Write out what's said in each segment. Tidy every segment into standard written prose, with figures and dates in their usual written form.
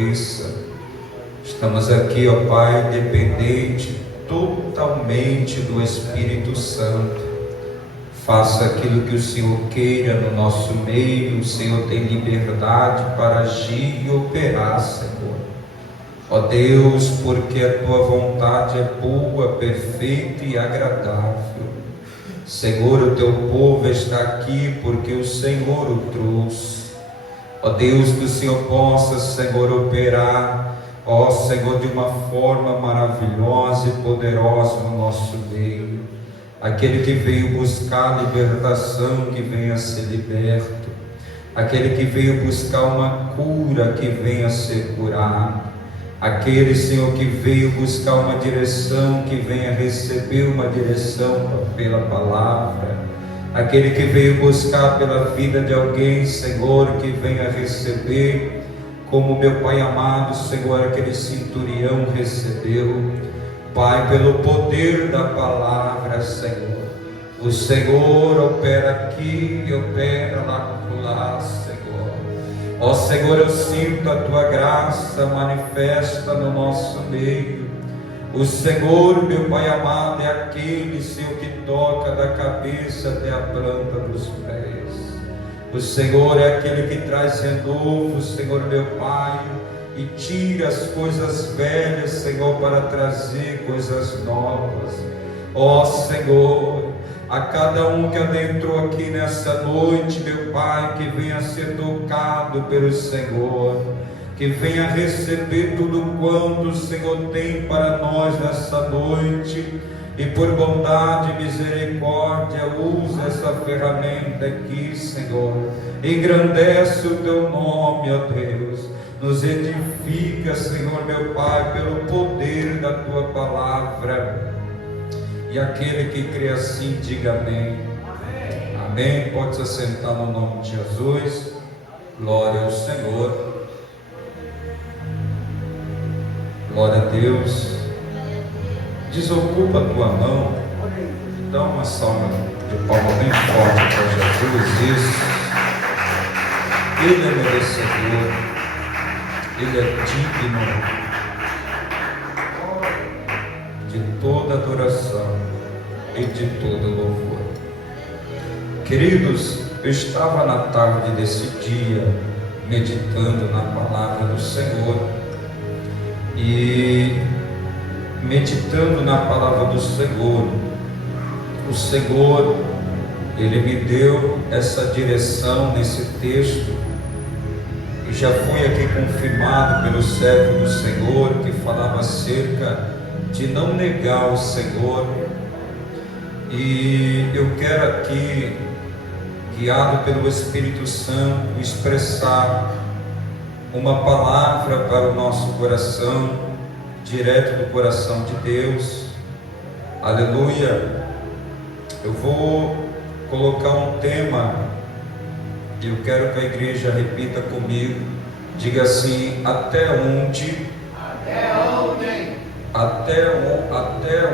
aconteça. Estamos aqui, ó Pai, dependente totalmente do Espírito Santo. Faça aquilo que o Senhor queira no nosso meio. O Senhor tem liberdade para agir e operar, Senhor. Ó Deus, porque a Tua vontade é boa, perfeita e agradável. Senhor, o Teu povo está aqui porque o Senhor o trouxe. Ó Deus, que o Senhor possa, Senhor, operar, ó Senhor, de uma forma maravilhosa e poderosa no nosso meio. Aquele que veio buscar libertação, que venha ser liberto. Aquele que veio buscar uma cura, que venha ser curado. Aquele, Senhor, que veio buscar uma direção, que venha receber uma direção pela palavra. Aquele que veio buscar pela vida de alguém, Senhor, que venha receber, como meu Pai amado, Senhor, aquele centurião recebeu. Pai, pelo poder da palavra, Senhor, o Senhor opera aqui e opera lá, Senhor. Ó Senhor, eu sinto a Tua graça manifesta no nosso meio. O Senhor, meu Pai amado, é aquele, Senhor, que toca da cabeça até a planta dos pés. O Senhor é aquele que traz renovo, Senhor, meu Pai, e tira as coisas velhas, Senhor, para trazer coisas novas. Ó Senhor, a cada um que adentrou aqui nessa noite, meu Pai, que venha ser tocado pelo Senhor, que venha receber tudo quanto o Senhor tem para nós nessa noite, e por bondade e misericórdia, usa essa ferramenta aqui, Senhor, engrandece o Teu nome, ó Deus, nos edifica, Senhor, meu Pai, pelo poder da Tua palavra. E aquele que crê assim, diga amém. Amém. Amém. Pode se assentar no nome de Jesus. Glória ao Senhor. Glória a Deus. Desocupa a tua mão. Dá uma salva de palmas bem forte para Jesus. Isso. Ele é merecedor. Ele é digno de toda adoração e de todo louvor. Queridos, eu estava na tarde desse dia meditando na palavra do Senhor, e meditando na palavra do Senhor, o Senhor, Ele me deu essa direção nesse texto, e já foi aqui confirmado pelo servo do Senhor, que falava acerca de não negar o Senhor. E eu quero aqui, guiado pelo Espírito Santo, expressar uma palavra para o nosso coração, direto do coração de Deus. Aleluia. Eu vou colocar um tema e eu quero que a igreja repita comigo. Diga assim: até onde? Até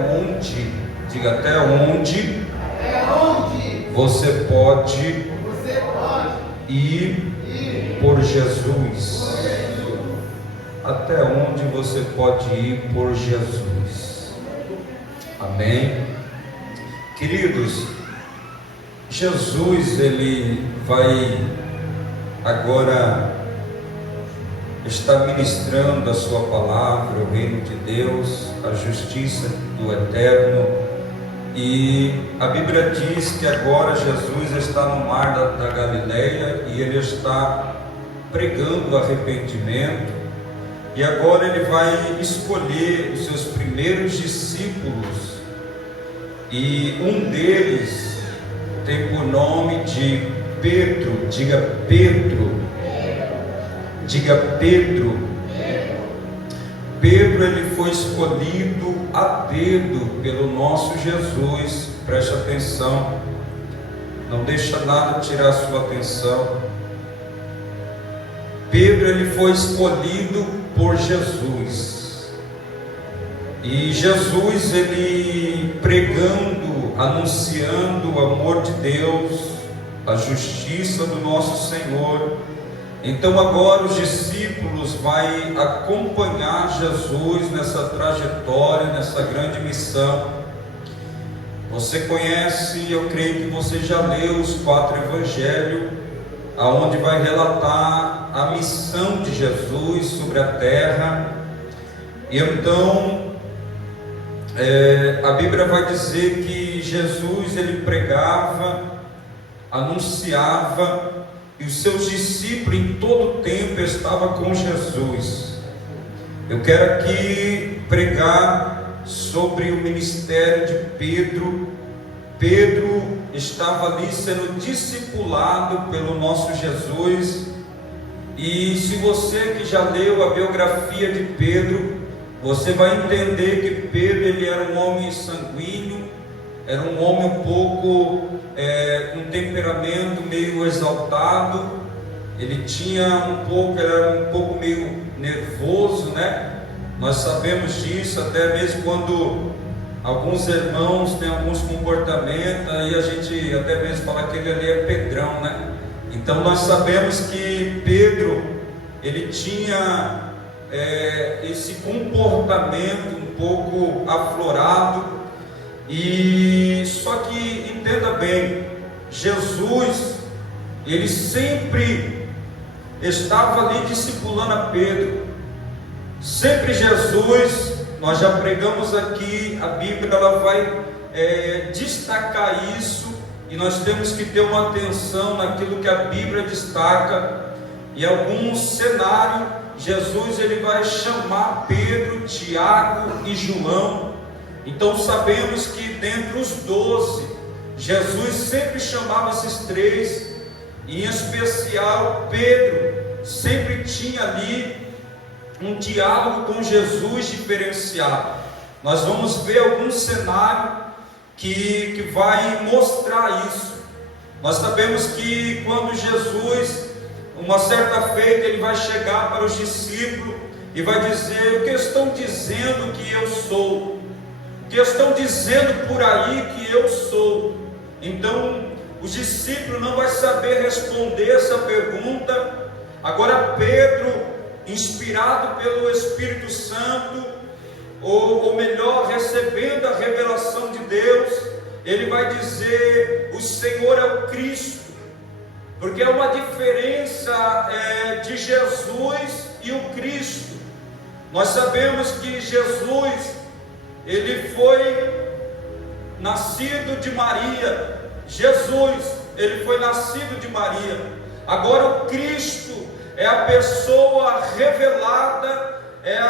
onde? Diga: até onde você pode ir por Jesus? Até onde você pode ir por Jesus? Amém? Queridos, Jesus, Ele vai agora está ministrando a sua palavra, o reino de Deus, a justiça do eterno. E a Bíblia diz que agora Jesus está no mar da Galileia e Ele está pregando arrependimento, e agora Ele vai escolher os seus primeiros discípulos, e um deles tem por nome de Pedro. Diga Pedro. Diga Pedro. Pedro, ele foi escolhido a dedo pelo nosso Jesus. Preste atenção, não deixa nada tirar a sua atenção. Pedro, ele foi escolhido por Jesus, e Jesus, ele pregando, anunciando o amor de Deus, a justiça do nosso Senhor, Então agora os discípulos vão acompanhar Jesus nessa trajetória, nessa grande missão. Você conhece, eu creio que você já leu os 4 evangelhos, aonde vai relatar a missão de Jesus sobre a terra. E então a Bíblia vai dizer que Jesus, ele pregava, anunciava, e os seus discípulos em todo o tempo estavam com Jesus. Eu quero aqui pregar sobre o ministério de Pedro. Pedro estava ali sendo discipulado pelo nosso Jesus. E se você que já leu a biografia de Pedro, você vai entender que Pedro, ele era um homem sanguíneo, era um homem um pouco com temperamento meio exaltado. Ele era um pouco meio nervoso, né? Nós sabemos disso, até mesmo quando alguns irmãos têm alguns comportamentos, aí a gente até mesmo fala que ele ali é Pedrão, né? Então nós sabemos que Pedro, ele tinha esse comportamento um pouco aflorado. E só que entenda bem, Jesus, ele sempre estava ali discipulando a Pedro. Sempre Jesus, nós já pregamos aqui, a Bíblia ela vai destacar isso, e nós temos que ter uma atenção naquilo que a Bíblia destaca. Em algum cenário, Jesus ele vai chamar Pedro, Tiago e João. Então sabemos que dentre os 12, Jesus sempre chamava esses 3, e em especial Pedro sempre tinha ali um diálogo com Jesus diferenciado. Nós vamos ver algum cenário que vai mostrar isso. Nós sabemos que quando Jesus, uma certa feita, ele vai chegar para os discípulos e vai dizer: o que estão dizendo que eu sou? O que estão dizendo por aí que eu sou? Então os discípulos não vão saber responder essa pergunta. Agora Pedro, inspirado pelo Espírito Santo, ou melhor, recebendo a revelação de Deus, ele vai dizer: o Senhor é o Cristo. Porque é uma diferença de Jesus e o Cristo. Nós sabemos que Jesus, ele foi nascido de Maria. Jesus, ele foi nascido de Maria. Agora o Cristo é a pessoa revelada, é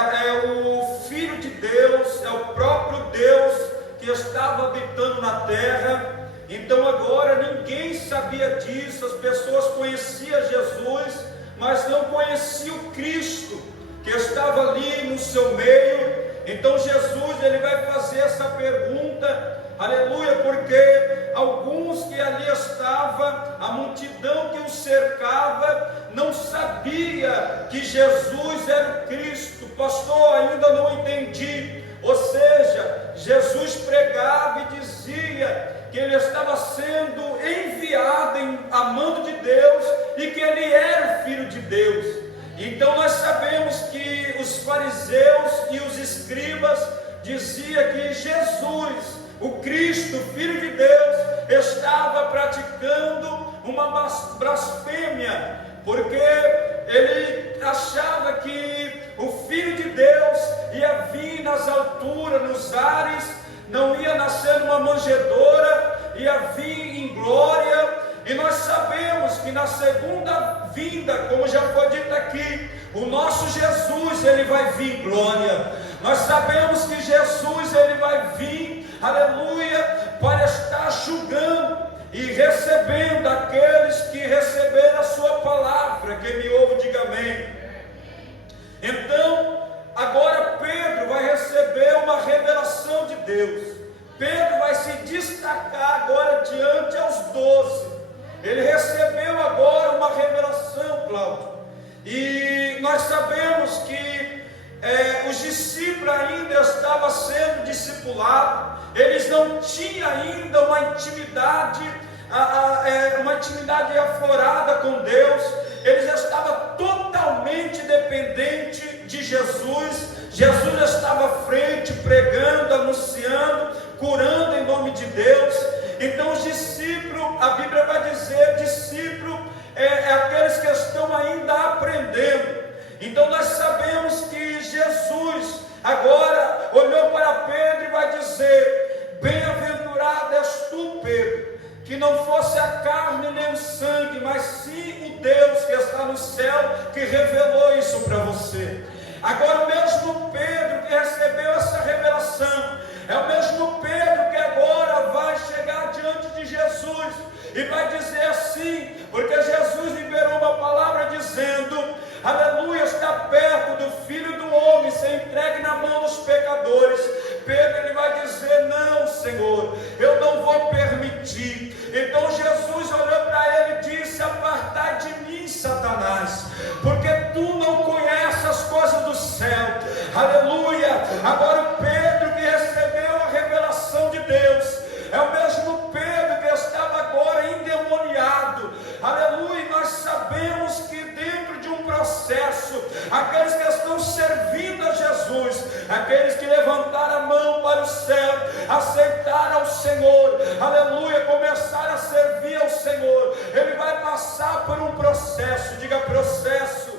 o Filho de Deus, é o próprio Deus que estava habitando na terra. Então agora ninguém sabia disso. As pessoas conheciam Jesus, mas não conheciam o Cristo que estava ali no seu meio. Então Jesus ele vai fazer essa pergunta, aleluia, porque alguns que ali estavam, a multidão que o cercava, não sabia que Jesus era o Cristo. Pastor, ainda não entendi. Ou seja, Jesus pregava e dizia que ele estava sendo enviado a mando de Deus e que ele era o Filho de Deus. Então nós sabemos que os fariseus e os escribas diziam que Jesus, o Cristo, Filho de Deus, estava praticando uma blasfêmia, porque ele achava que o Filho de Deus ia vir nas alturas, nos ares, não ia nascer numa manjedoura, ia vir em glória. E nós sabemos que na segunda vinda, como já foi dito aqui, o nosso Jesus, ele vai vir em glória. Nós sabemos que Jesus, ele vai vir, aleluia, para estar julgando e recebendo aqueles que receberam a sua palavra. Quem me ouve, diga amém. Então, agora Pedro vai receber uma revelação de Deus. Pedro vai se destacar agora diante aos 12. Ele recebeu agora uma revelação, Cláudio. E nós sabemos que os discípulos ainda estavam sendo discipulados. Eles não tinham ainda uma intimidade aflorada com Deus. ele já estava totalmente dependente de Jesus. Jesus já estava à frente, pregando, anunciando, curando em nome de Deus. Então os discípulos, a Bíblia vai dizer, discípulo é aqueles que estão ainda aprendendo. Então nós sabemos que Jesus agora olhou para Pedro e vai dizer: bem-aventurado és tu, Pedro, que não fosse a carne nem o sangue, mas sim o Deus que está no céu, que revelou isso para você. Agora o mesmo Pedro que recebeu essa revelação, é o mesmo Pedro que agora vai chegar diante de Jesus e vai dizer assim, porque Jesus liberou uma palavra dizendo: aleluia, está perto do Filho do Homem ser entregue na mão dos pecadores. Pedro, ele vai dizer: não, Senhor, eu não vou permitir. Então Jesus olhou para ele e disse: apartai de mim, Satanás, porque tu não conheces as coisas do céu. Aleluia. Agora o Pedro que recebeu a revelação de Deus é o mesmo Pedro que estava agora endemoniado. Aleluia. E nós sabemos que dentro de um processo, aqueles que estão servindo a Jesus, aqueles que levantaram a mão para o céu, aceitaram ao Senhor, aleluia, começaram a servir ao Senhor, ele vai passar por um processo. Diga processo.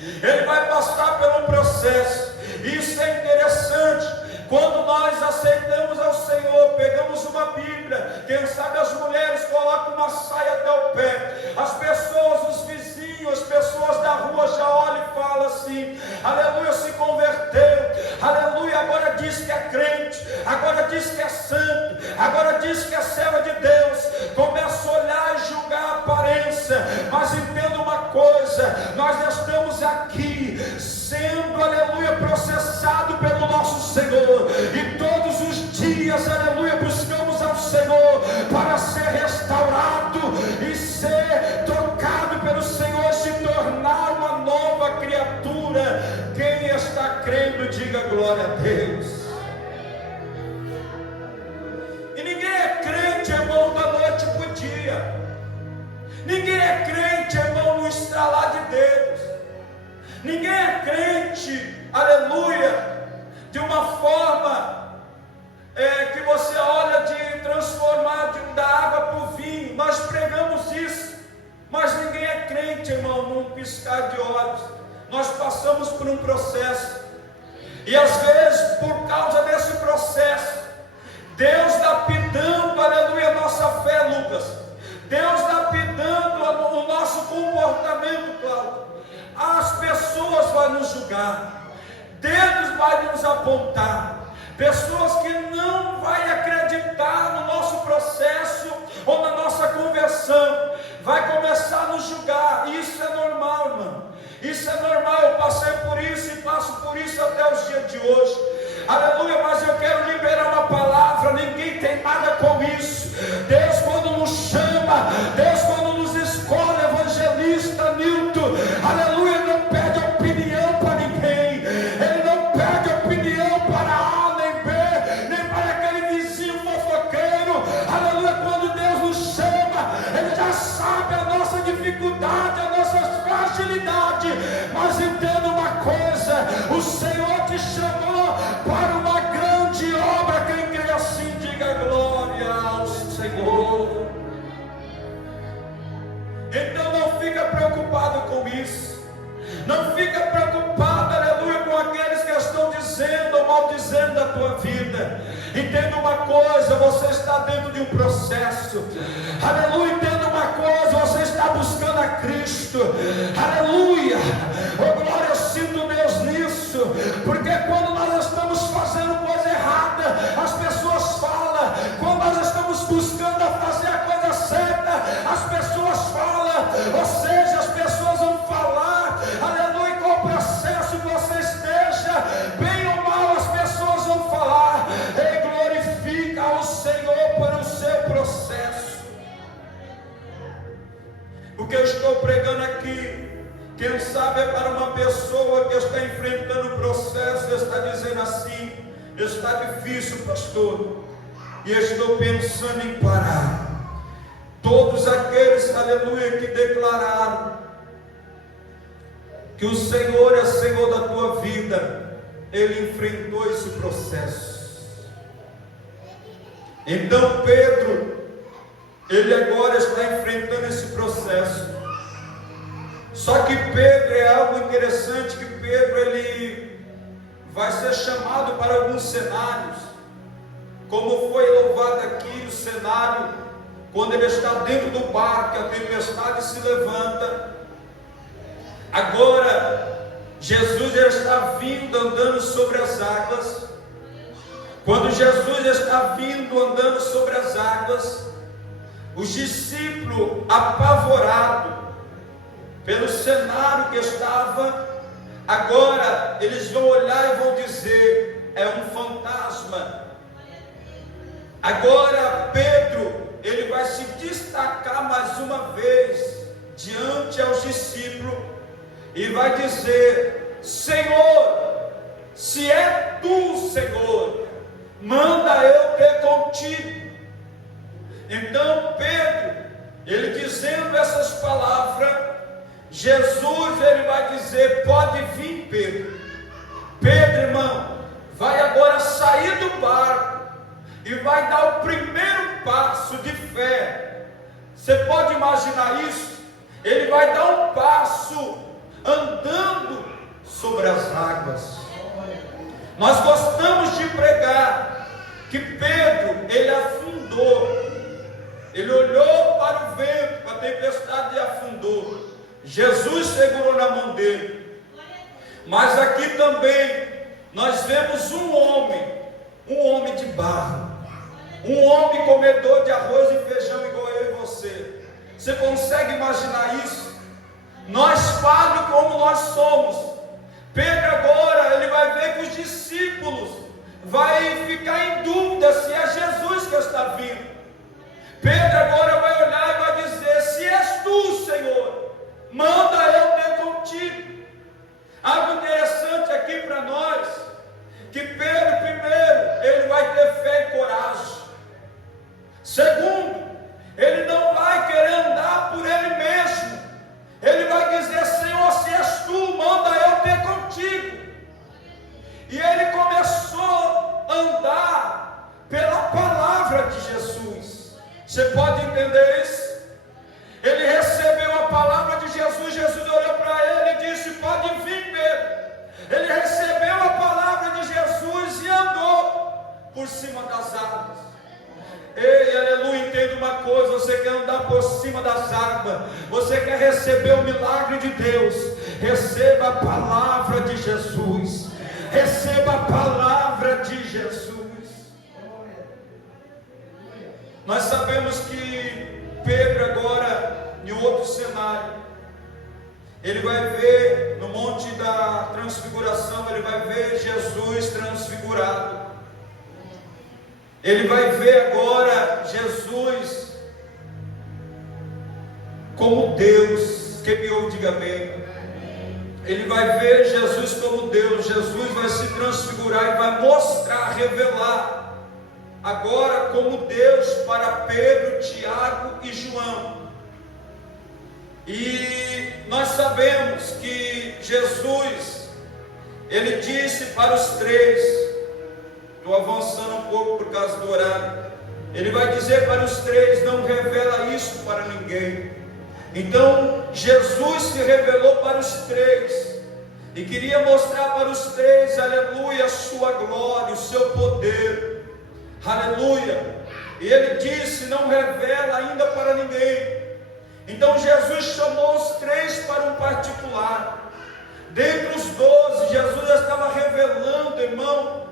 Ele vai passar por um processo. Isso é interessante. Quando nós aceitamos ao Senhor, pegamos uma Bíblia, quem sabe as mulheres colocam uma saia até o pé, as pessoas, os vizinhos, as pessoas da rua já olham e falam assim: aleluia, se converteu, aleluia, agora diz que é crente, agora diz que é santo, agora diz que é serva de Deus. Começa a olhar e julgar a aparência, mas entenda uma coisa: nós estamos aqui sendo, aleluia, processado pelo nosso Senhor, e todos os dias, aleluia, buscamos ao Senhor para ser restaurado e ser tocado pelo Senhor, se tornar uma nova criatura. Quem está crendo, diga glória a Deus. E ninguém é crente, irmão, da noite para o dia. Ninguém é crente, irmão, no estralar de dedos. Ninguém é crente, aleluia, de uma forma que você olha de transformar da água para o vinho. Nós pregamos isso, mas ninguém é crente, irmão, num piscar de olhos. Nós passamos por um processo, e às vezes, por causa desse processo, Deus lapidando, aleluia, a nossa fé, Lucas, Deus lapidando o nosso comportamento, Cláudio. As pessoas vão nos julgar, dedos vai nos apontar, pessoas que não vão acreditar no nosso processo ou na nossa conversão, vai começar a nos julgar. Isso é normal, irmão, isso é normal. Eu passei por isso e passo por isso até os dias de hoje, aleluia. Mas eu quero liberar uma palavra: ninguém tem nada com isso. Deus, quando nos chama, Deus, quando nos escolhe, evangelista Nilton, aleluia, não pede opinião para ninguém, ele não pede opinião para A nem B, nem para aquele vizinho fofoqueiro, aleluia. Quando Deus nos chama, ele já sabe a nossa dificuldade, a nossa fragilidade, mas entenda uma coisa: o Senhor te chamou para uma grande obra. Quem crê assim, diga glória ao Senhor. Então não fica preocupado com isso, não fica preocupado, aleluia, com aqueles que estão dizendo ou maldizendo a tua vida. Entenda uma coisa: você está dentro de um processo, aleluia. Entenda uma coisa: você está buscando a Cristo, aleluia. Oh glória, eu sinto Deus nisso, porque quando nós estamos fazendo coisa errada, as pessoas falam. Quando nós estamos buscando a fazer a coisa certa, as pessoas falam. Ou seja, as pessoas vão falar, aleluia, qual o processo que você esteja, bem ou mal, as pessoas vão falar. E glorifica ao Senhor por o seu processo. O que eu estou pregando aqui, quem sabe é para uma pessoa que está enfrentando o processo, está dizendo assim: está difícil, pastor, e estou pensando em parar. Todos aqueles, aleluia, que declararam que o Senhor é Senhor da tua vida, ele enfrentou esse processo. Então Pedro, ele agora está enfrentando esse processo. Só que Pedro, é algo interessante, que Pedro, ele vai ser chamado para alguns cenários, como foi louvado aqui o cenário, quando ele está dentro do barco, a tempestade se levanta. Agora, Jesus já está vindo andando sobre as águas. Quando Jesus está vindo andando sobre as águas, os discípulos, apavorados pelo cenário que estava, agora eles vão olhar e vão dizer: é um fantasma. Agora Pedro, ele vai se destacar mais uma vez diante aos discípulos e vai dizer: Senhor, se é tu, Senhor, manda eu ter contigo. Então Pedro, ele dizendo essas palavras, Jesus, ele vai dizer: pode vir, Pedro. Pedro, irmão, vai agora sair do barco e vai dar o primeiro passo de fé. Você pode imaginar isso? Ele vai dar um passo andando sobre as águas. Nós gostamos de pregar que Pedro, ele afundou. Ele olhou para o vento, para a tempestade, e afundou. Jesus segurou na mão dele. Mas aqui também nós vemos um homem de barro, um homem comedor de arroz e feijão igual eu e você. Você consegue imaginar isso? Nós falhos como nós somos. Pedro agora, ele vai ver que os discípulos vai ficar em dúvida se é Jesus que está vindo. Pedro agora vai olhar e vai dizer: se és tu, Senhor, manda eu ter contigo. Algo interessante aqui para nós, que Pedro, primeiro, ele vai ter fé e coragem. Segundo, ele não vai querer andar por ele mesmo. Ele vai dizer: Senhor, se és tu, manda eu ter contigo. E ele começou a andar pela palavra de Jesus. Você pode entender isso? Ele recebeu a palavra de Jesus. Jesus olhou para ele e disse: pode vir, Pedro. Ele recebeu a palavra de Jesus e andou por cima das águas. Ei, aleluia, entenda uma coisa: você quer andar por cima das águas, você quer receber o milagre de Deus, receba a palavra de Jesus. Receba a palavra de Jesus. Nós sabemos que Pedro agora, em outro cenário, ele vai ver no Monte da Transfiguração, ele vai ver Jesus transfigurado. Ele vai ver agora Jesus como Deus. Quem me ouve, diga amém. Ele vai ver Jesus como Deus. Jesus vai se transfigurar e vai mostrar, revelar agora como Deus para Pedro, Tiago e João. E nós sabemos que Jesus, ele disse para os três, estou avançando um pouco por causa do horário, ele vai dizer para os três: não revela isso para ninguém. Então Jesus se revelou para os três e queria mostrar para os três, aleluia, a sua glória, o seu poder, aleluia. E ele disse: não revela ainda para ninguém. Então Jesus chamou os três para um particular. Dentre os 12, Jesus já estava revelando, irmão,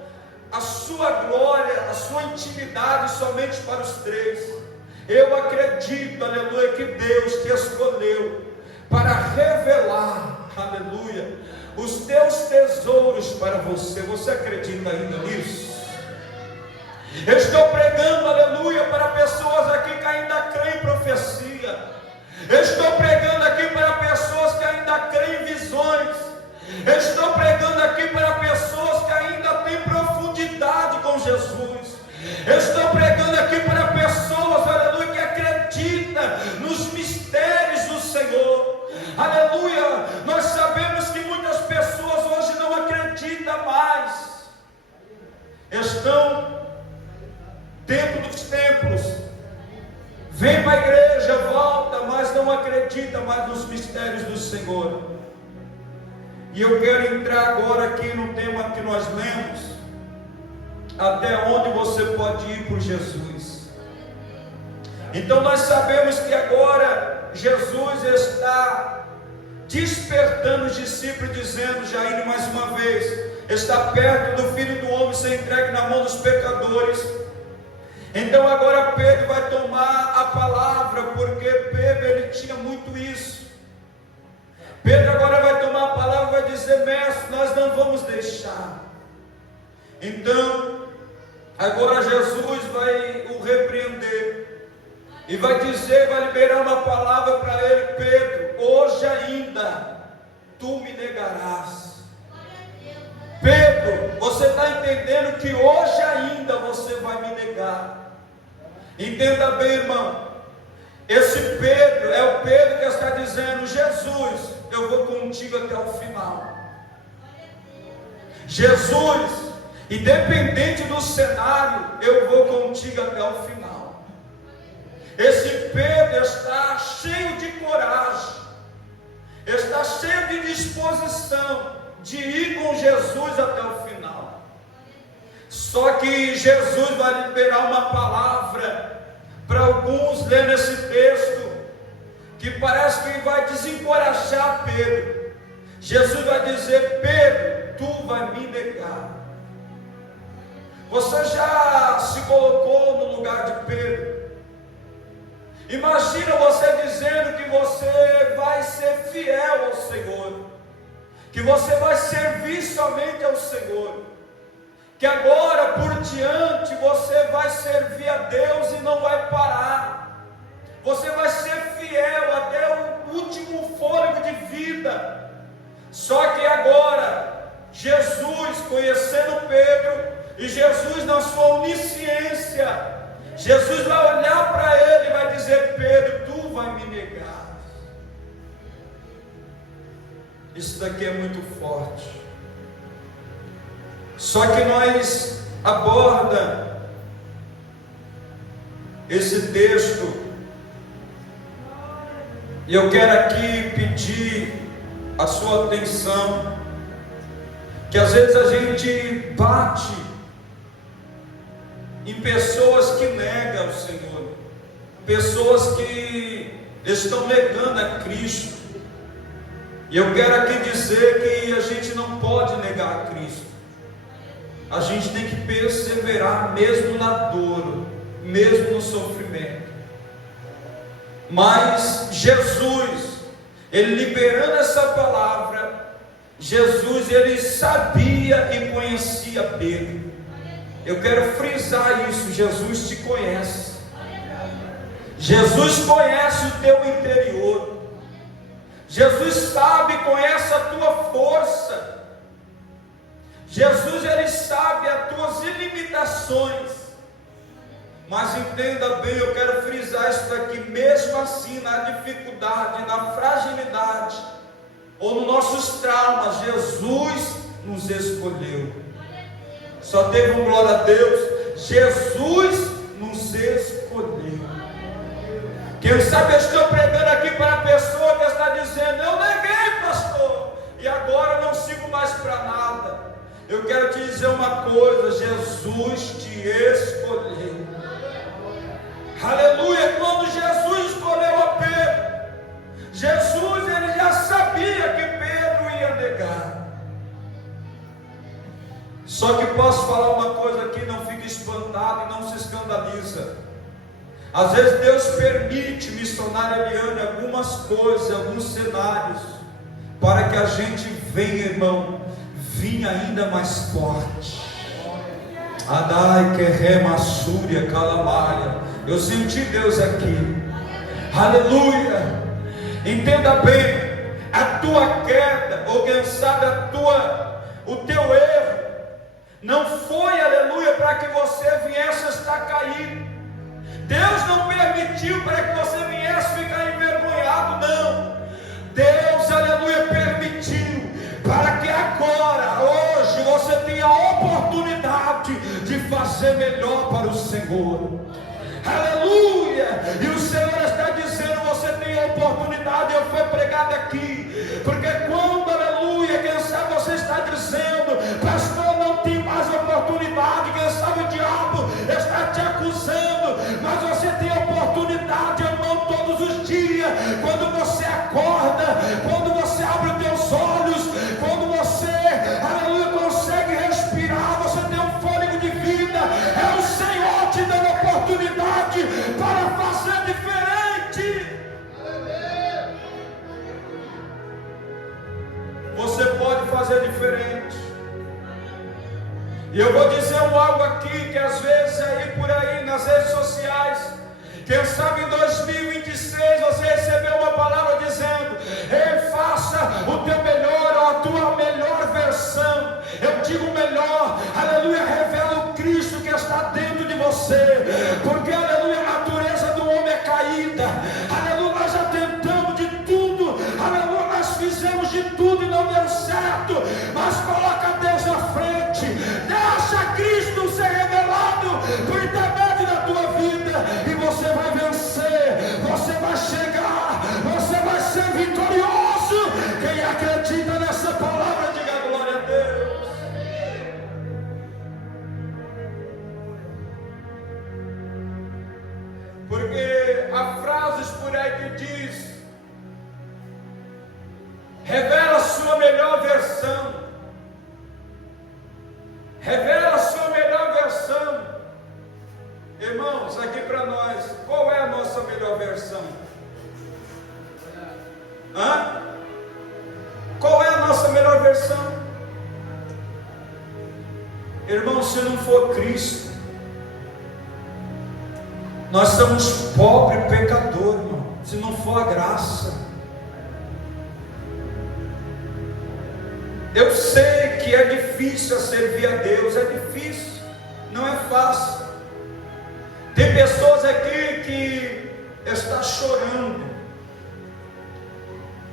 a sua glória, a sua intimidade somente para os três. Eu acredito, aleluia, que Deus te escolheu para revelar, aleluia, os teus tesouros para você. Você acredita ainda nisso? Eu estou pregando, aleluia, para pessoas aqui que ainda creem em profecia. Eu estou pregando aqui para pessoas que ainda creem em visões. Eu estou pregando aqui para pessoas que ainda têm profundidade com Jesus. Eu estou pregando aqui para pessoas, aleluia, que acreditam nos mistérios do Senhor. Aleluia, nós sabemos que vem para a igreja, volta, mas não acredita mais nos mistérios do Senhor. E eu quero entrar agora aqui no tema que nós lemos, até onde você pode ir por Jesus. Então nós sabemos que agora Jesus está despertando os discípulos, dizendo, já indo mais uma vez, está perto do Filho do Homem ser entregue na mão dos pecadores. Então agora Pedro vai tomar a palavra, porque Pedro ele tinha muito isso. Pedro agora vai tomar a palavra e vai dizer, mestre, nós não vamos deixar. Então agora Jesus vai o repreender e vai dizer, vai liberar uma palavra para ele: Pedro, hoje ainda tu me negarás. Pedro, você está entendendo que hoje ainda você vai me negar? Entenda bem, irmão, esse Pedro é o Pedro que está dizendo, Jesus, eu vou contigo até o final. Jesus, independente do cenário, eu vou contigo até o final. Esse Pedro está cheio de coragem, está cheio de disposição de ir com Jesus até o final. Só que Jesus vai liberar uma palavra para alguns lendo esse texto, que parece que vai desencorajar Pedro. Jesus vai dizer, Pedro, tu vai me negar. Você já se colocou no lugar de Pedro? Imagina você dizendo que você vai ser fiel ao Senhor, que você vai servir somente ao Senhor, que agora por diante você vai servir a Deus e não vai parar, você vai ser fiel até o último fôlego de vida. Só que agora Jesus, conhecendo Pedro, e Jesus na sua onisciência, Jesus vai olhar para ele e vai dizer, Pedro, tu vai me negar. Isso daqui é muito forte. Só que nós aborda esse texto, e eu quero aqui pedir a sua atenção, que às vezes a gente bate em pessoas que negam o Senhor, pessoas que estão negando a Cristo. E eu quero aqui dizer que a gente não pode negar a Cristo. A gente tem que perseverar mesmo na dor, mesmo no sofrimento. Mas Jesus, ele liberando essa palavra, Jesus ele sabia e conhecia Pedro. Eu quero frisar isso, Jesus te conhece. Jesus conhece o teu interior. Jesus sabe e conhece a tua força. Jesus ele sabe as tuas limitações. Mas entenda bem, eu quero frisar isso daqui, mesmo assim, na dificuldade, na fragilidade, ou nos nossos traumas, Jesus nos escolheu. Só teve um glória a Deus. Jesus nos escolheu. Quem sabe eu estou pregando aqui para a pessoa que está dizendo, eu neguei, pastor, e agora não sigo mais para nada. Eu quero te dizer uma coisa, Jesus te escolheu. Aleluia. Quando Jesus escolheu a Pedro, Jesus ele já sabia que Pedro ia negar. Só que posso falar uma coisa aqui, não fique espantado e não se escandaliza. Às vezes Deus permite, missionário Eliane, algumas coisas, alguns cenários, para que a gente venha, irmão, vir ainda mais forte. Adai, Kerema, Súria, Calamaia. Eu senti Deus aqui. Aleluia. Entenda bem, a tua queda, ou quem sabe o teu erro, não foi, aleluia, para que você viesse a estar caído. Deus não permitiu para que você viesse ficar envergonhado, não. Deus, aleluia, permitiu para que agora, hoje, você tenha a oportunidade de fazer melhor para o Senhor. Aleluia. aleluia. E o Senhor está dizendo: você tem a oportunidade. Eu fui pregado aqui, porque quando, aleluia, quem sabe você está dizendo: pastor, não tem mais oportunidade, quem sabe o diabo está te acusando, mas você tem a oportunidade, irmão, todos os dias. Quando você acorda, quando você abre os teus olhos, quando você, aleluia, consegue respirar, você tem um fôlego de vida. É o Senhor te dando oportunidade para fazer diferente. Você pode fazer diferente. E eu vou dizer algo aqui, que às vezes aí por aí nas redes sociais, quem sabe em 2026 você recebeu uma palavra dizendo: ei, faça o teu melhor, ou a tua melhor versão. Eu digo melhor, aleluia, revela o Cristo que está dentro de você, porque, aleluia, a natureza do homem é caída, aleluia, nós já tentamos de tudo, aleluia, nós fizemos de tudo e não deu certo, mas coloca Deus na frente, deixa Cristo ser revelado por intermédio da tua vida, e você vai vencer, você vai chegar, você vai ser vitorioso. Quem acredita nessa palavra, diga glória a Deus. Porque há frases por aí que diz: revela a sua melhor versão, revela a sua melhor versão. Irmãos, aqui para nós, qual é a nossa melhor versão? Qual é a nossa melhor versão? Irmão, se não for Cristo, nós somos pobre pecador, irmão. Se não for a graça. Eu sei que é difícil servir a Deus, é difícil, não é fácil. Tem pessoas aqui que estão chorando,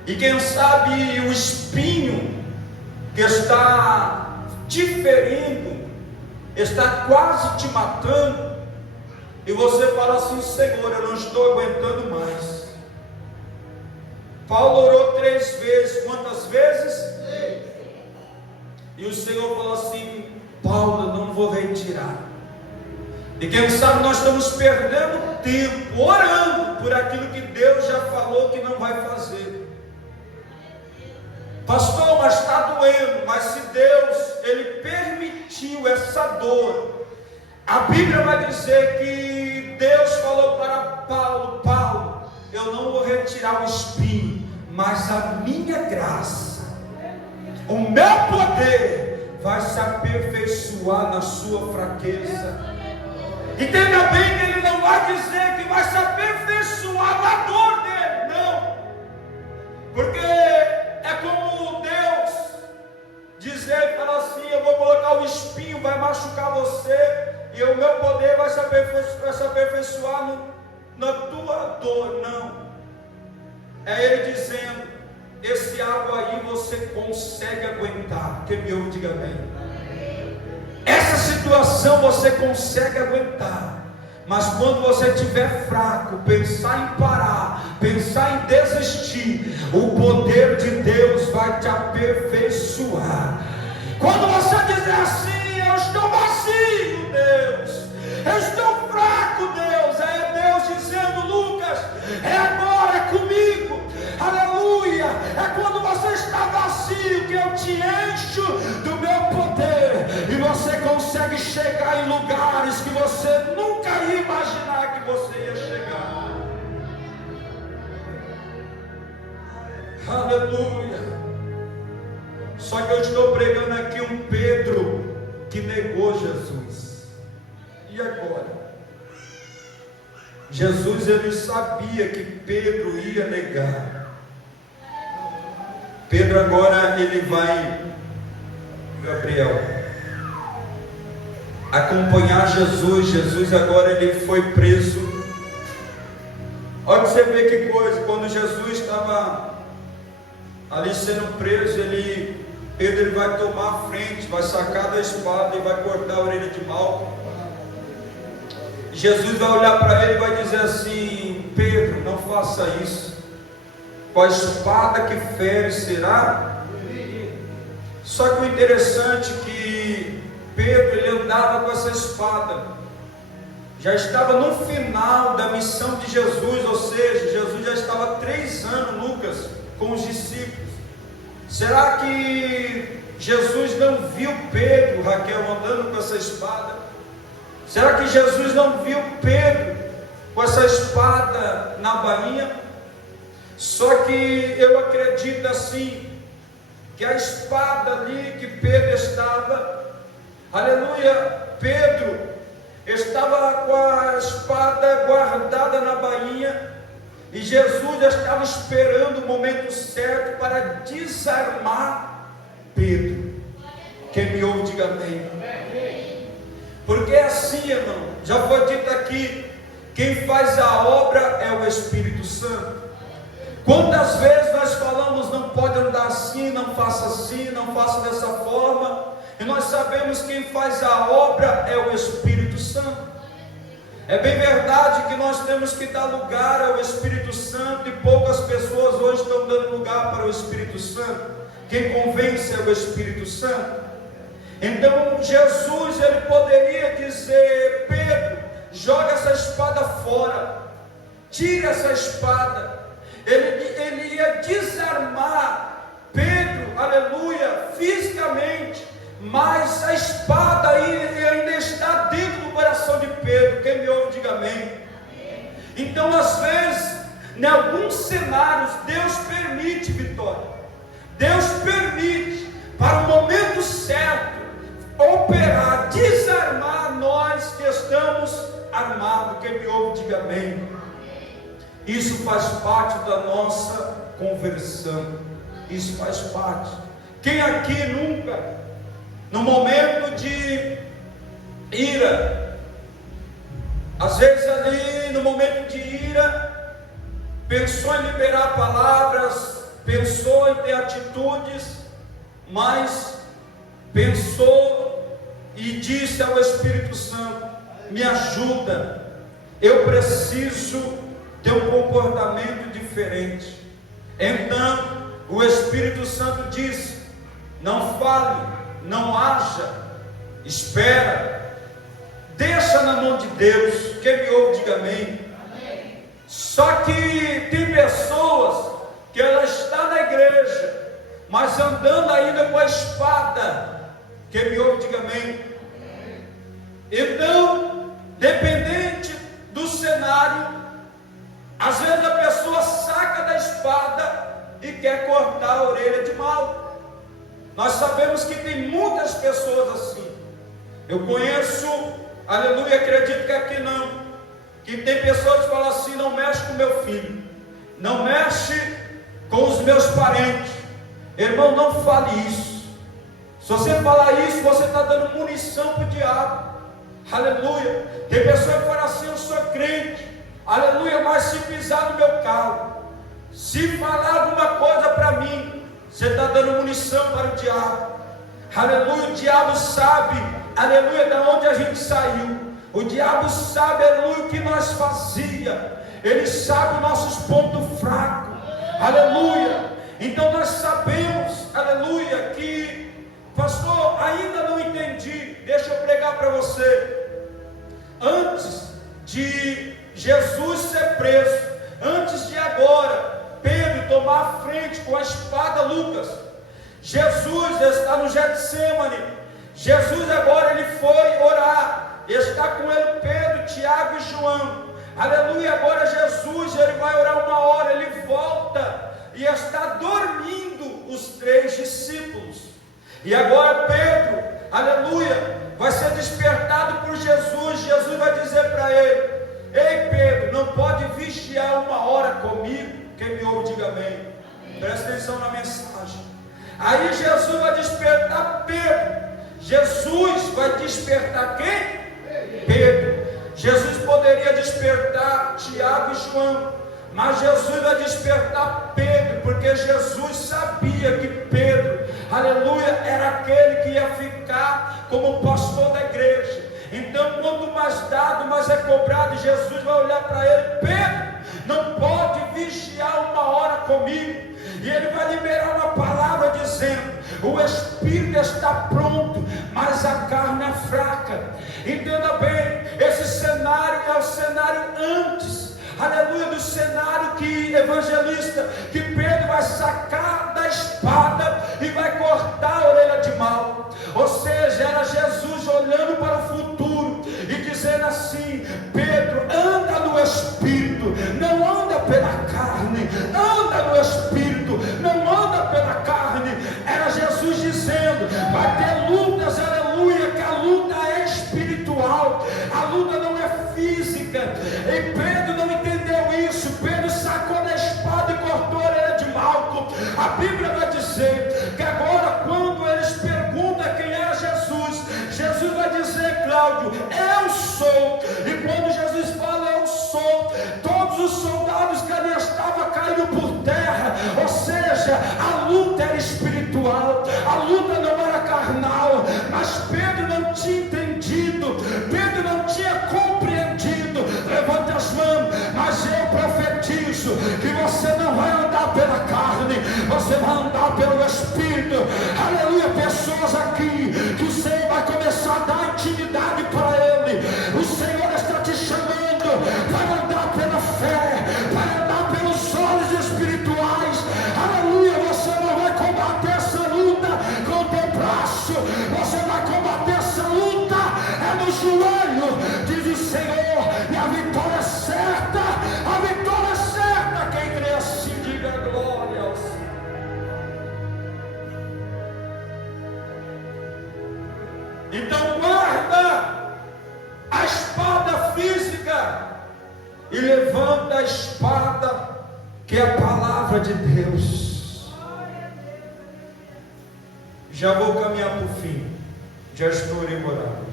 e quem sabe o espinho que está te ferindo, está quase te matando, e você fala assim: Senhor, eu não estou aguentando mais. Paulo orou 3 vezes, quantas vezes? E o Senhor falou assim: Paulo, eu não vou retirar. E quem sabe nós estamos perdendo tempo orando por aquilo que Deus já falou que não vai fazer. Pastor, mas está doendo. Mas se Deus, Ele permitiu essa dor, a Bíblia vai dizer que Deus falou para Paulo: Paulo, eu não vou retirar o espinho, mas a minha graça, o meu poder vai se aperfeiçoar na sua fraqueza. Entenda bem que Ele não vai dizer que vai se aperfeiçoar na dor dele, não. Porque é como Deus dizer, falar assim: eu vou colocar o espinho, vai machucar você, e o meu poder vai se aperfeiçoar na tua dor. Não. É Ele dizendo: esse algo aí você consegue aguentar. Quem me ouve, diga bem. Essa situação você consegue aguentar, mas quando você estiver fraco, pensar em parar, pensar em desistir, o poder de Deus vai te aperfeiçoar. Quando você dizer assim: eu estou vazio, Deus, eu estou fraco, Deus, é Deus dizendo: Lucas, é agora, é comigo, aleluia. É quando você está vazio que eu te encho do meu poder, e você consegue chegar em lugares que você nunca ia imaginar que você ia chegar. Aleluia. Só que eu estou pregando aqui um Pedro que negou Jesus. E agora? Jesus, ele sabia que Pedro ia negar. Pedro agora ele vai, Gabriel, acompanhar Jesus. Jesus agora ele foi preso. Olha para você ver que coisa. Quando Jesus estava ali sendo preso, Pedro ele vai tomar a frente, vai sacar da espada e vai cortar a orelha de Malco. Jesus vai olhar para ele e vai dizer assim: Pedro, não faça isso. Com a espada que fere será. Só que o interessante é que Pedro, ele andava com essa espada, já estava no final da missão de Jesus, ou seja, Jesus já estava 3 anos, Lucas, com os discípulos. Será que Jesus não viu Pedro, Raquel, andando com essa espada? Será que Jesus não viu Pedro com essa espada na bainha? Só que eu acredito assim, que a espada ali que Pedro estava, aleluia, Pedro estava com a espada guardada na bainha, e Jesus já estava esperando o momento certo para desarmar Pedro. Quem me ouve, diga amém. Porque é assim, irmão, já foi dito aqui, quem faz a obra é o Espírito Santo. Quantas vezes nós falamos, não pode andar assim, não faça dessa forma, e nós sabemos que quem faz a obra é o Espírito Santo. É bem verdade que nós temos que dar lugar ao Espírito Santo, e poucas pessoas hoje estão dando lugar para o Espírito Santo. Quem convence é o Espírito Santo. Então Jesus, ele poderia dizer: Pedro, joga essa espada fora, tira essa espada. Ele ia desarmar Pedro, aleluia, fisicamente, mas a espada ainda está dentro do coração de Pedro. Quem me ouve, diga amém. Então, às vezes, em alguns cenários, Deus permite vitória, Deus permite, para o momento certo, operar, desarmar nós que estamos armados. Quem me ouve, diga amém. Isso faz parte da nossa conversão, isso faz parte. Quem aqui nunca, no momento de ira, às vezes ali no momento de ira, pensou em liberar palavras, pensou em ter atitudes, mas pensou e disse ao Espírito Santo: me ajuda, eu preciso ter um comportamento diferente. Então o Espírito Santo disse: não fale, não haja, espera, deixa na mão de Deus. Quem me ouve, diga amém. Só que tem pessoas que ela está na igreja, mas andando ainda com a espada. Quem me ouve, diga amém. Então, dependente do cenário, às vezes a pessoa saca da espada e quer cortar a orelha de mal. Nós sabemos que tem muitas pessoas assim. Eu conheço, aleluia, acredito que aqui não, que tem pessoas que falam assim: não mexe com meu filho, não mexe com os meus parentes. Irmão, não fale isso. Se você falar isso, você está dando munição para o diabo. Aleluia. Tem pessoa que fala assim: eu sou crente, aleluia, mas se pisar no meu carro, se falar alguma coisa para mim, você está dando munição para o diabo. Aleluia. O diabo sabe, aleluia, de onde a gente saiu. O diabo sabe, aleluia, o que nós fazia. Ele sabe os nossos pontos fracos. Aleluia. Então nós sabemos, aleluia, que, pastor, ainda não entendi. Deixa eu pregar para você. Antes de Jesus ser preso, antes de agora Pedro tomar a frente com a espada, Lucas, Jesus está no Getsêmani. Jesus agora ele foi orar, está com ele Pedro, Tiago e João. Aleluia. Agora Jesus ele vai orar 1 hora, ele volta e está dormindo os 3 discípulos. E agora Pedro, aleluia, vai ser despertado por Jesus. Jesus vai dizer para ele: ei Pedro, não pode vigiar 1 hora comigo? Quem me ouve, diga amém. Presta atenção na mensagem. Aí Jesus vai despertar Pedro. Jesus vai despertar quem? Pedro. Jesus poderia despertar Tiago e João, mas Jesus vai despertar Pedro, porque Jesus sabia que Pedro, aleluia, era aquele que ia ficar como pastor da igreja. Então, quanto mais dado, mais é cobrado. E Jesus vai olhar para ele: Pedro, não pode vigiar 1 hora comigo. E ele vai liberar uma palavra dizendo: o espírito está pronto, mas a carne é fraca. Entenda bem, esse cenário é o cenário antes, aleluia, do cenário que evangelista, que Pedro vai sacar da espada e vai cortar a orelha de mal. Ou seja, era Jesus olhando para o futuro e dizendo assim: Pedro, anda no espírito, não anda pela carne, anda no espírito, não anda pela carne. Era Jesus dizendo: vai ter lutas, aleluia, que a luta é espiritual, a luta não é física. E Pedro não entendeu isso. Pedro sacou da espada e cortou a orelha de Malco. A Bíblia vai dizer que agora, quando eles perguntam quem é Jesus, Jesus vai dizer: Cláudio, eu sou. E quando Jesus fala eu sou, todos os soldados que ali estavam caindo por terra. Ou seja, a luta era espiritual, a luta não era carnal. Mas Pedro não tinha entendido, Pedro não tinha compreendido. Levante as mãos. Mas eu profetizo que você não vai andar pela carne, você vai andar pelo Espírito. Aleluia. Pessoas aqui que o Senhor vai começar a dar intimidade para Ele. O Senhor está te chamando para andar pela fé, para andar pelos olhos espirituais. Aleluia. Você não vai combater essa luta com o teu braço, você vai combater essa luta é no joelho. Diz o Senhor, e a vitória é certa, a vitória é certa. Quem crê assim, diga glória ao Senhor. Então guarda a espada física e levanta a espada que é a palavra de Deus. Já vou caminhar para o fim, já estou demorando.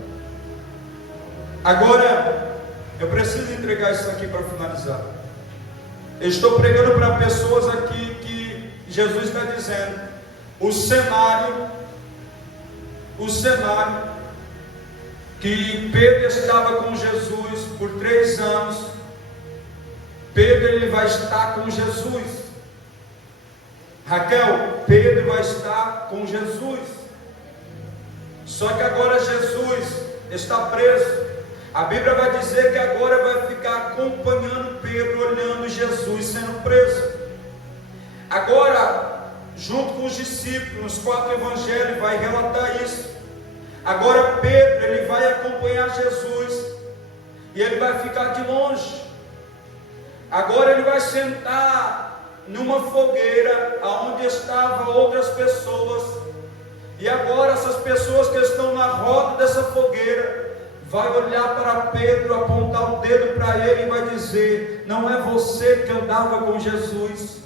Agora eu preciso entregar isso aqui para finalizar. Eu estou pregando para pessoas aqui que Jesus está dizendo: o cenário que Pedro estava com Jesus por 3 anos, Pedro ele vai estar com Jesus. Raquel, Pedro vai estar com Jesus. Só que agora Jesus está preso. A Bíblia vai dizer que agora vai ficar acompanhando Pedro, olhando Jesus sendo preso. Agora, junto com os discípulos, nos 4 evangelhos, vai relatar isso. Agora Pedro, ele vai acompanhar Jesus e ele vai ficar de longe. Agora ele vai sentar numa fogueira onde estavam outras pessoas. E agora essas pessoas que estão na roda dessa fogueira vai olhar para Pedro, apontar o dedo para ele e vai dizer: não é você que andava com Jesus,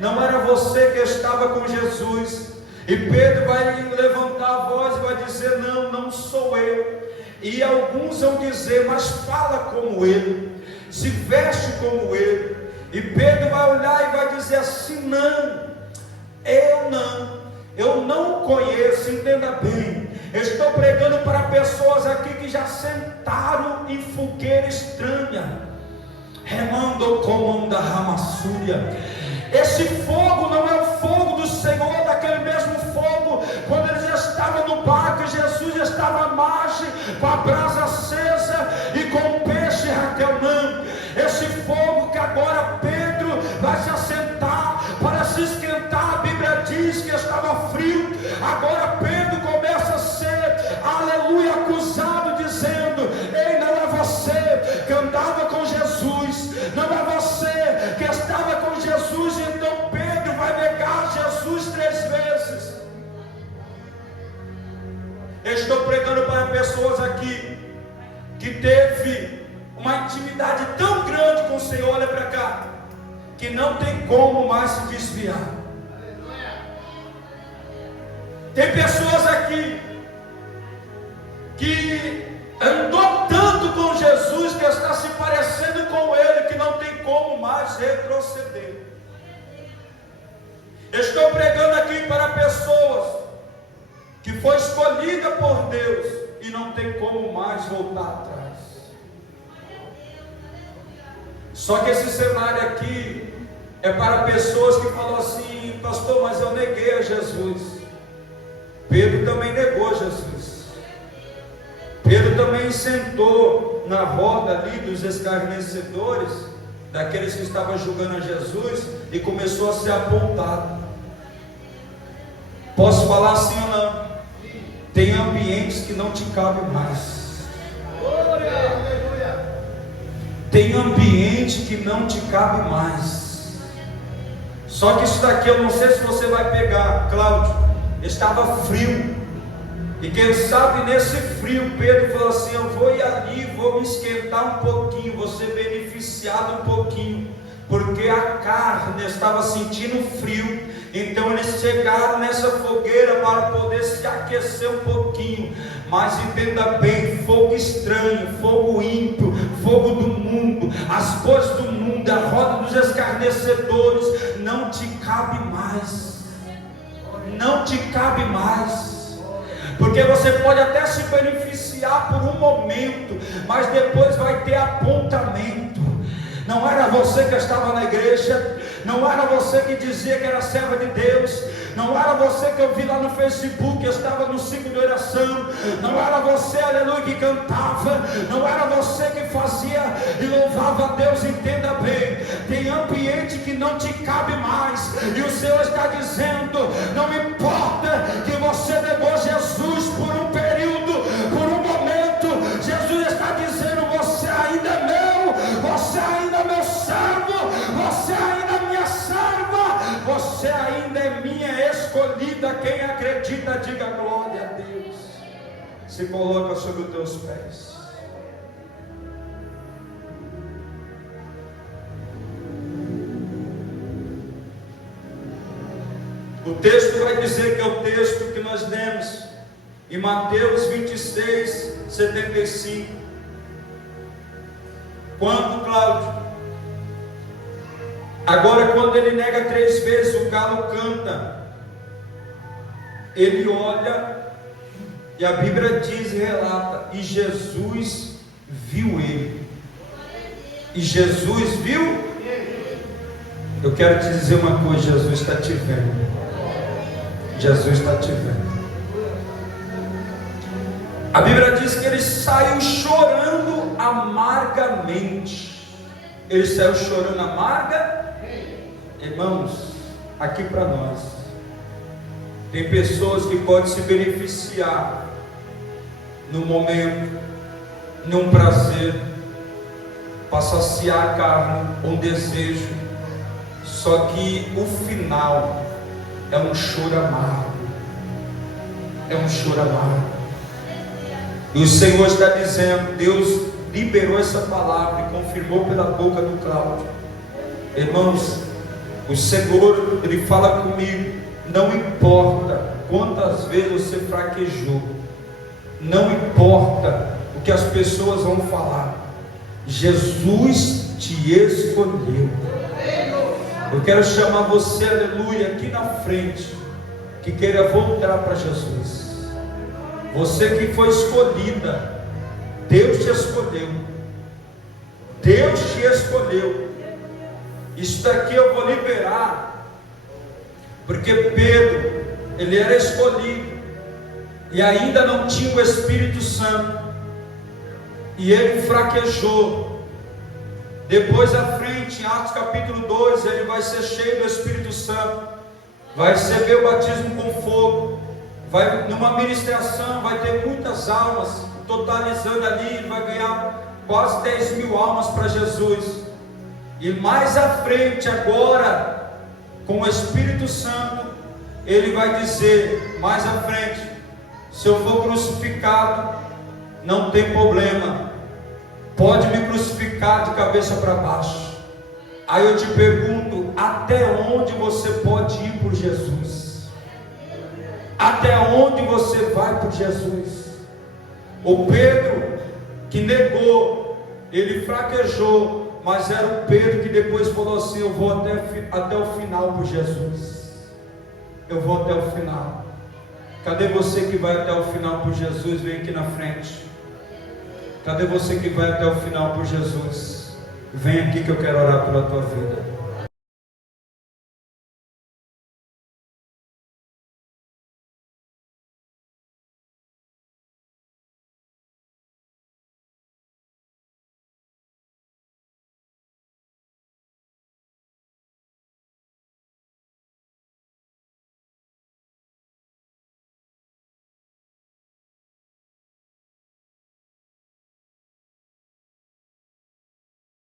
não era você que estava com Jesus. E Pedro vai levantar a voz e vai dizer: não, não sou eu. E alguns vão dizer: mas fala como ele, se veste como ele. E Pedro vai olhar e vai dizer assim: não, eu não conheço. Entenda bem, eu estou pregando para pessoas aqui que já sentaram em fogueira estranha. Remando comanda ramassúria. Esse fogo não é o fogo do Senhor, daquele mesmo fogo quando eles estavam no barco e Jesus estava à margem com a brasa acesa e com o peixe. Raquel, não. Esse fogo que agora Pedro vai se assentar para se esquentar. A Bíblia diz que estava frio. Agora Pedro começa a ser, aleluia, acusado, dizendo: ei, não é você que andava com Jesus, não é você que estava com Jesus. Então Pedro vai negar Jesus 3 vezes. Eu estou pregando para pessoas aqui que teve uma intimidade tão grande com o Senhor, olha para cá, que não tem como mais se desviar. Tem pessoas aqui que andou tanto com Jesus que está se parecendo com Ele, que não tem como mais retroceder. Estou pregando aqui para pessoas que foi escolhida por Deus e não tem como mais voltar atrás. Só que esse cenário aqui é para pessoas que falam assim: pastor, mas eu neguei a Jesus. Pedro também negou Jesus. Pedro também sentou na roda ali dos escarnecedores, daqueles que estavam julgando a Jesus, e começou a ser apontado. Posso falar assim ou não? Tem ambientes que não te cabem mais. Tem ambiente que não te cabe mais. Só que isso daqui eu não sei se você vai pegar, Cláudio. Estava frio, e quem sabe nesse frio Pedro falou assim: eu vou ir ali, vou me esquentar um pouquinho, vou ser beneficiado um pouquinho, porque a carne estava sentindo frio. Então eles chegaram nessa fogueira para poder se aquecer um pouquinho. Mas entenda bem: fogo estranho, fogo ímpio, fogo do mundo, as coisas do mundo, a roda dos escarnecedores, não te cabe mais. Não te cabe mais. Porque você pode até se beneficiar por um momento, mas depois vai ter apontamento. Não era você que estava na igreja, não era você que dizia que era serva de Deus, não era você que eu vi lá no Facebook, que estava no ciclo de oração, não era você, aleluia, que cantava, não era você que fazia e louvava a Deus. Entenda bem, tem ambiente que não te cabe mais, e o Senhor está dizendo: não importa que você negou Jesus por um período, por um momento, Jesus está dizendo: você ainda é meu, você ainda é meu servo, você ainda é minha serva, você ainda é minha escolhida. Quem acredita, diga glória a Deus. Se coloca sobre os teus pés. O texto vai dizer que é o texto que nós lemos em Mateus 26, 75. Quando, Cláudio? Agora, quando ele nega 3 vezes, o galo canta. Ele olha, e a Bíblia diz e relata: e Jesus viu ele. E Jesus viu? Eu quero te dizer uma coisa: Jesus está te vendo. Jesus está te vendo. A Bíblia diz que ele saiu chorando amargamente. Ele saiu chorando amarga. Irmãos, aqui para nós, tem pessoas que podem se beneficiar no momento, num prazer, para saciar a carne, um desejo, só que o final é um choro amargo. É um choro amargo. E o Senhor está dizendo, Deus liberou essa palavra e confirmou pela boca do Cláudio. Irmãos, o Senhor, Ele fala comigo: não importa quantas vezes você fraquejou, não importa o que as pessoas vão falar, Jesus te escolheu. Eu quero chamar você, aleluia, aqui na frente, que queira voltar para Jesus. Você que foi escolhida, Deus te escolheu. Deus te escolheu. Isso daqui eu vou liberar, porque Pedro, ele era escolhido, e ainda não tinha o Espírito Santo, e ele fraquejou. Depois à frente, em Atos capítulo 2, ele vai ser cheio do Espírito Santo, vai receber o batismo com fogo, vai numa ministração, vai ter muitas almas, totalizando ali, ele vai ganhar quase 10.000 almas para Jesus. E mais à frente agora, com o Espírito Santo, ele vai dizer, mais à frente: se eu for crucificado, não tem problema, pode me crucificar de cabeça para baixo. Aí eu te pergunto: até onde você pode ir por Jesus? Até onde você vai por Jesus? O Pedro que negou, ele fraquejou, mas era o Pedro que depois falou assim: eu vou até o final por Jesus. Eu vou até o final. Cadê você que vai até o final por Jesus? Vem aqui na frente. Cadê você que vai até o final por Jesus? Vem aqui que eu quero orar pela tua vida.